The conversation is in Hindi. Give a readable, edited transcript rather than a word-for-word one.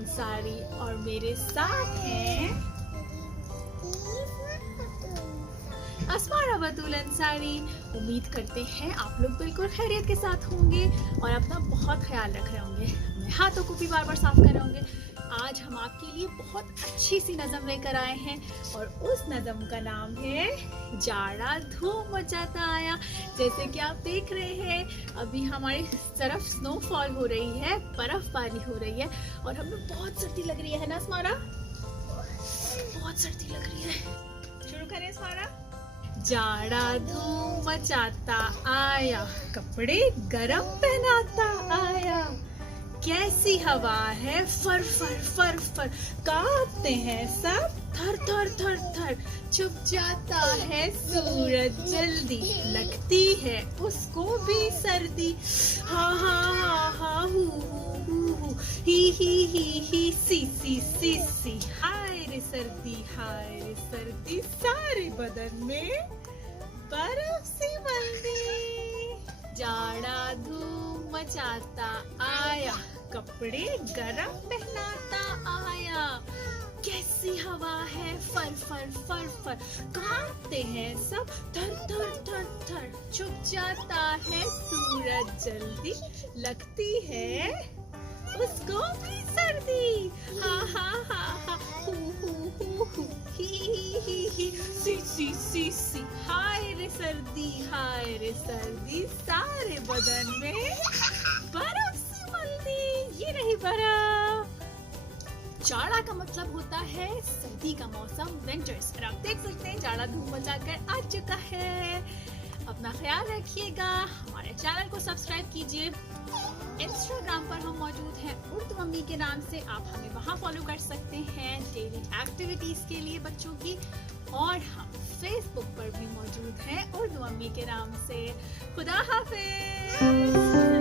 अंसारी और मेरे साथ हैं अस्मा बतूल अंसारी। उम्मीद करते हैं आप लोग बिल्कुल खैरियत के साथ होंगे और अपना बहुत ख्याल रख रहे होंगे, अपने हाथों को भी बार बार साफ कर रहे होंगे। आज हम आपके लिए बहुत अच्छी सी नज़म लेकर आए हैं और उस नज़म का नाम है जाड़ा धूम मचाता आया। जैसे कि आप देख रहे हैं अभी हमारी तरफ स्नोफॉल हो रही है, बर्फबारी हो रही है और हमें बहुत सर्दी लग रही है ना अस्मारा? बहुत सर्दी लग रही है। शुरू करें अस्मारा। जाड़ा धूम मचाता आया, कपड़े गरम पहनाता आया, कैसी हवा है फर फर फर फर, कांपते हैं सब थर थर थर थर, छुप जाता है सूरज जल्दी, लगती है उसको भी सर्दी, हा हा हा हा हू हू हू ही सी सी, हाय रे सर्दी सारे बदन में बर्फ सी बंदी। जाड़ा धूम मचाता आया, कपड़े गरम पहनाता आया, कैसी हवा है फर फर फर फर, कांपते हैं सब थर थर थर थर, छुप जाता है सूरज जल्दी, लगती है उसको भी सर्दी, हा हा हा हा हू हू हू ही सी, हाय रे सर्दी सारे बदन में बर्फ सी मल्दी। ये रही बर्फ। जाड़ा का मतलब होता है सर्दी का मौसम, विंटर्स। और आप देख सकते हैं जाड़ा धूम मचाकर आ चुका है। अपना ख्याल रखिएगा, हमारे चैनल को सब्सक्राइब कीजिए। इंस्टाग्राम पर हम मौजूद हैं उर्दू मम्मी के नाम से, आप हमें वहां फॉलो कर सकते हैं डेली एक्टिविटीज के लिए बच्चों की। और हम फेसबुक पर भी मौजूद हैं उर्दू मम्मी के नाम से। खुदा हाफिज।